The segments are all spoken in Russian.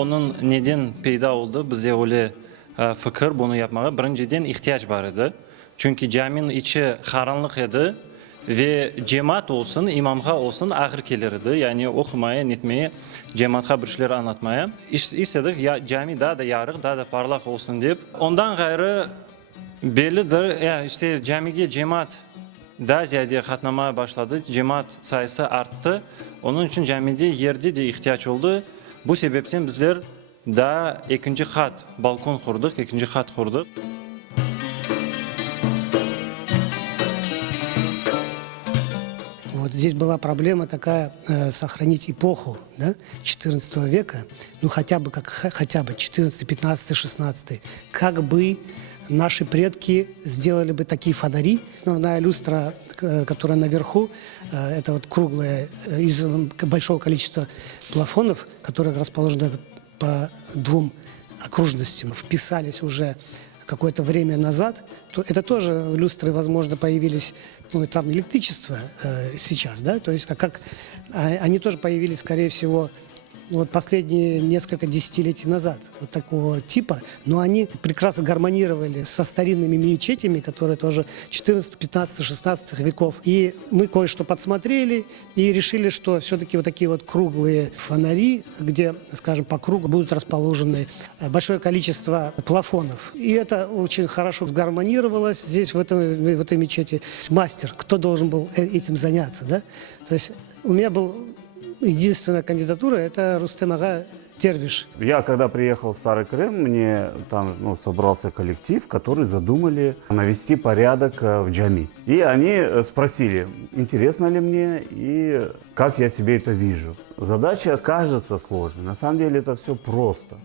onun neden peyda oldu? Bize öyle fikir bunu yapmaya. Birinciden ihtiyaç var idi. Çünkü caminin içi karanlık idi ve cemaat olsun, imamha olsun ahir gelirdi. Yani okumaya, netmeye, cemaatha bir şeyler anlatmaya. İstedik ya cami daha da yarık, daha da parlak olsun deyip. Ondan gayrı bellidir. Ya işte camiye cemaat daha ziyade katlamaya başladı. Cemaat sayısı arttı. Onun için camide yerde de ihtiyaç oldu. Bu sebepten bizler daha ikinci kat balkon kurduk, ikinci kat kurduk. Вот здесь была проблема такая, сохранить эпоху, да, XIV века, ну хотя бы 14, 15, 16, как бы наши предки сделали бы такие фонари. Основная люстра, которая наверху, это вот круглая, из большого количества плафонов, которые расположены по двум окружностям, вписались уже какое-то время назад, то это тоже люстры, возможно, появились, ну, там электричество сейчас, да, то есть они тоже появились, скорее всего, вот последние несколько десятилетий назад, вот такого типа, но они прекрасно гармонировали со старинными мечетями, которые тоже 14, 15, 16 веков. И мы кое-что подсмотрели и решили, что все-таки вот такие вот круглые фонари, где, скажем, по кругу будут расположены большое количество плафонов. И это очень хорошо сгармонировалось здесь, в этой мечети. Мастер, кто должен был этим заняться, да? То есть у меня был... Единственная кандидатура – это Рустем Ага Дервиш. Я, когда приехал в Старый Крым, мне там собрался коллектив, который задумали навести порядок в джами. И они спросили, интересно ли мне и как я себе это вижу. Задача кажется сложной, на самом деле это все просто.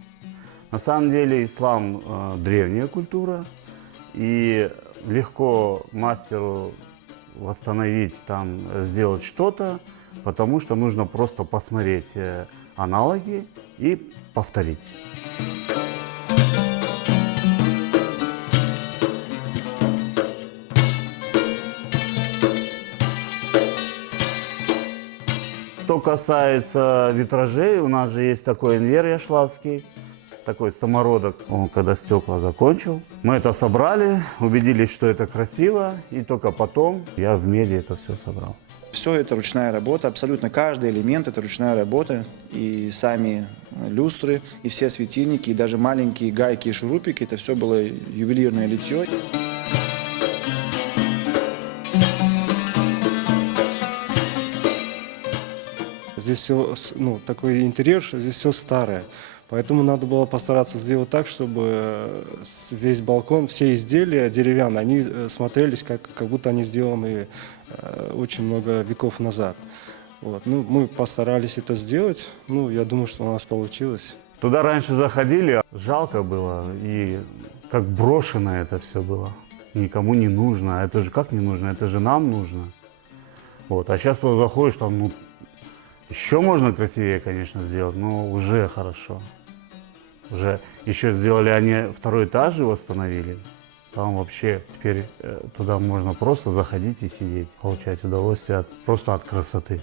На самом деле ислам древняя культура, и легко мастеру восстановить, там, сделать что-то, потому что нужно просто посмотреть аналоги и повторить. Что касается витражей, у нас же есть такой инвер яшлавский, такой самородок. Он когда стекла закончил, мы это собрали, убедились, что это красиво, и только потом я в меди это все собрал. Все это ручная работа, абсолютно каждый элемент это ручная работа. И сами люстры, и все светильники, и даже маленькие гайки и шурупики, это все было ювелирное литье. Здесь все, ну, такой интерьер, здесь все старое. Поэтому надо было постараться сделать так, чтобы весь балкон, все изделия деревянные, они смотрелись, как будто они сделаны очень много веков назад. Вот. Ну, мы постарались это сделать. Ну, я думаю, что у нас получилось. Туда раньше заходили, жалко было, и как брошено это все было. Никому не нужно. Это же как не нужно? Это же нам нужно. Вот. А сейчас туда заходишь, там, ну, еще можно красивее, конечно, сделать, но уже хорошо. Уже еще сделали они второй этаж и восстановили. Там вообще теперь туда можно просто заходить и сидеть, получать удовольствие просто от красоты.